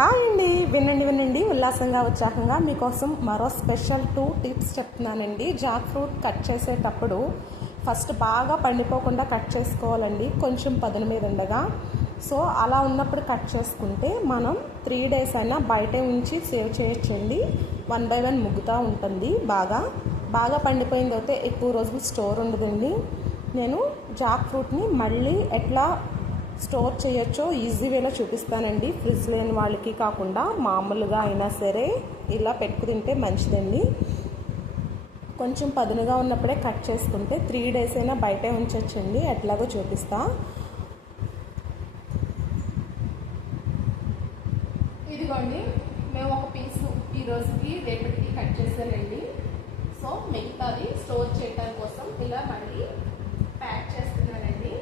Hi అండి, వినండి ఉల్లాసంగా ఉత్సాహంగా మీకోసం మరో స్పెషల్ 2 టిప్స్ చెప్తున్నానండి. జాక్ ఫ్రూట్ కట్ చేసేటప్పుడు ఫస్ట్ బాగా పండిపోకుండా కట్ చేసుకోవాలండి, కొంచెం పదును మీద ఉండగా. సో అలా ఉన్నప్పుడు కట్ చేసుకుంటే మనం 3 days అయినా బయట ఉంచి సేవ్ చేయొచ్చండి. 1 by 1 ముగ్గుతూ ఉంటుంది. బాగా పండిపోయింది అయితే ఎక్కువ రోజులు స్టోర్ ఉండదండి. నేను జాక్ ఫ్రూట్ని మళ్ళీ ఎట్లా స్టోర్ చేయొచ్చో ఈజీ వేలో చూపిస్తానండి. ఫ్రిడ్జ్ లేని వాళ్ళకి కాకుండా మామూలుగా అయినా సరే ఇలా పెట్టుకు తింటే మంచిదండి. కొంచెం పదునుగా ఉన్నప్పుడే కట్ చేసుకుంటే 3 days అయినా బయటే ఉంచొచ్చండి. ఎట్లాగో చూపిస్తా. ఇదిగోండి, మేము ఒక పీసు ఈ రోజుకి రేపటికి కట్ చేసానండి. సో మిగతాది స్టోర్ చేయడం కోసం ఇలా మళ్ళీ ప్యాక్ చేస్తున్నానండి.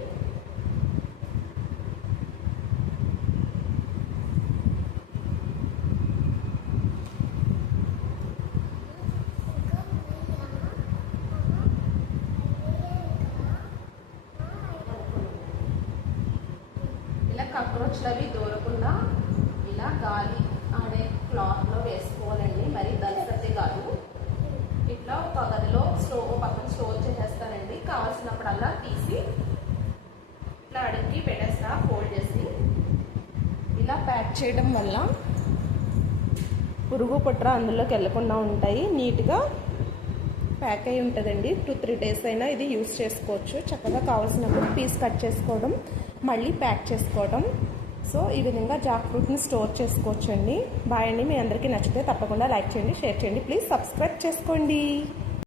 కాక్రోచ్లు అవి దూరకుండా ఇలా గాలి ఆడే క్లాత్లో వేసుకోవాలండి. మరి దళసరి కాదు. ఇట్లా ఒక గదిలో పక్కన స్టోర్ చేసేస్తానండి. కావాల్సినప్పుడల్లా తీసి ఇట్లా అడిగి పెట్టేస్తా ఫోల్డ్ చేసి. ఇలా ప్యాక్ చేయడం వల్ల పురుగు పుట్ర అందులోకి వెళ్ళకుండా ఉంటాయి. నీట్గా ప్యాక్ అయి ఉంటుందండి. 2-3 days అయినా ఇది యూస్ చేసుకోవచ్చు. చక్కగా కావాల్సినప్పుడు పీస్ కట్ చేసుకోవడం, మళ్ళీ ప్యాక్ చేసుకోవడం. సో ఈ విధంగా జాక్ ఫ్రూట్ని స్టోర్ చేసుకోవచ్చండి. బాయ్ అండి. మీ అందరికీ నచ్చితే తప్పకుండా లైక్ చేయండి, షేర్ చేయండి, ప్లీజ్ సబ్స్క్రైబ్ చేసుకోండి.